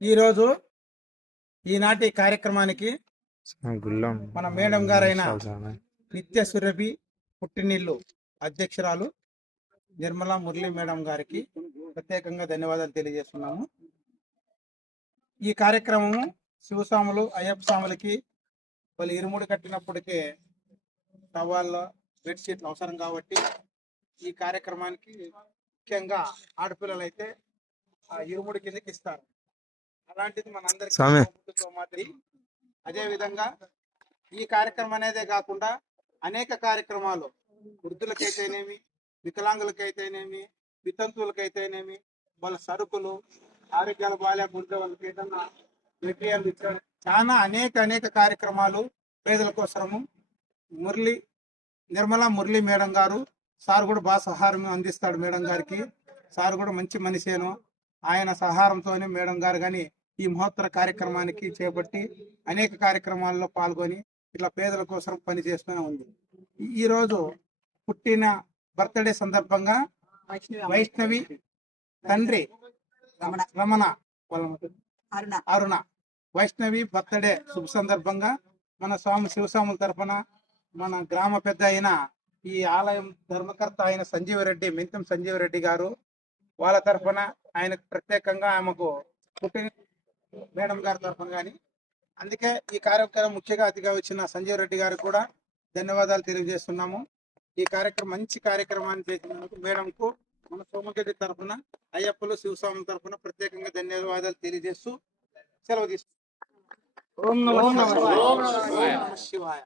ఈరోజు ఈనాటి కార్యక్రమానికి మన మేడం గారైన నిత్య సురభి పుట్టినిల్లు అధ్యక్షురాలు నిర్మలా మురళి మేడం గారికి ప్రత్యేకంగా ధన్యవాదాలు తెలియజేస్తున్నాము. ఈ కార్యక్రమము శివస్వాములు అయ్యప్ప స్వాములకి వాళ్ళు ఇరుముడి కట్టినప్పటికే టవాల్లో బెడ్షీట్లు అవసరం కాబట్టి ఈ కార్యక్రమానికి ముఖ్యంగా ఆడపిల్లలు అయితే ఆ ఇరుముడి కిందకి ఇస్తారు. అలాంటిది మనందరికీ అదే విధంగా ఈ కార్యక్రమం అనేదే కాకుండా అనేక కార్యక్రమాలు వృద్ధులకైతేనేమి, వికలాంగులకైతేనేమి, వితంతువులకైతేనేమి, వాళ్ళ సరుకులు, ఆరోగ్యాలు బాగాలేకుంటే వాళ్ళకి ఏదన్నా చాలా అనేక కార్యక్రమాలు పేదల కోసము నిర్మలా మురళి మేడం గారు సార్ కూడా బాగా సహారం అందిస్తాడు. మేడం గారికి సార్ కూడా మంచి మనిషేను. ఆయన సహారంతోనే మేడం గారు కానీ ఈ మహోత్తర కార్యక్రమానికి చేపట్టి అనేక కార్యక్రమాల్లో పాల్గొని ఇట్లా పేదల కోసం పనిచేస్తూనే ఉంది. ఈరోజు పుట్టిన బర్త్డే సందర్భంగా వైష్ణవి తండ్రి రమణ అరుణ వైష్ణవి బర్త్డే శుభ సందర్భంగా మన స్వామి శివస్వాముల తరఫున మన గ్రామ పెద్ద అయిన ఈ ఆలయం ధర్మకర్త అయిన సంజీవరెడ్డి మెంతం సంజీవరెడ్డి గారు వాళ్ళ తరఫున ఆయనకు ప్రత్యేకంగా ఆమెకు పుట్టిన మేడం గారి తరఫున కానీ అందుకే ఈ కార్యక్రమం ముఖ్యంగా అతిథిగా వచ్చిన సంజీవ్ రెడ్డి గారికి కూడా ధన్యవాదాలు తెలియజేస్తున్నాము. ఈ కార్యక్రమం మంచి కార్యక్రమాన్ని చేసినందుకు మేడంకు మన సోమరెడ్డి తరఫున అయ్యప్పలు శివస్వామి తరఫున ప్రత్యేకంగా ధన్యవాదాలు తెలియజేస్తూ సెలవు తీసుకుంటాం. ఓం నమః శివాయ.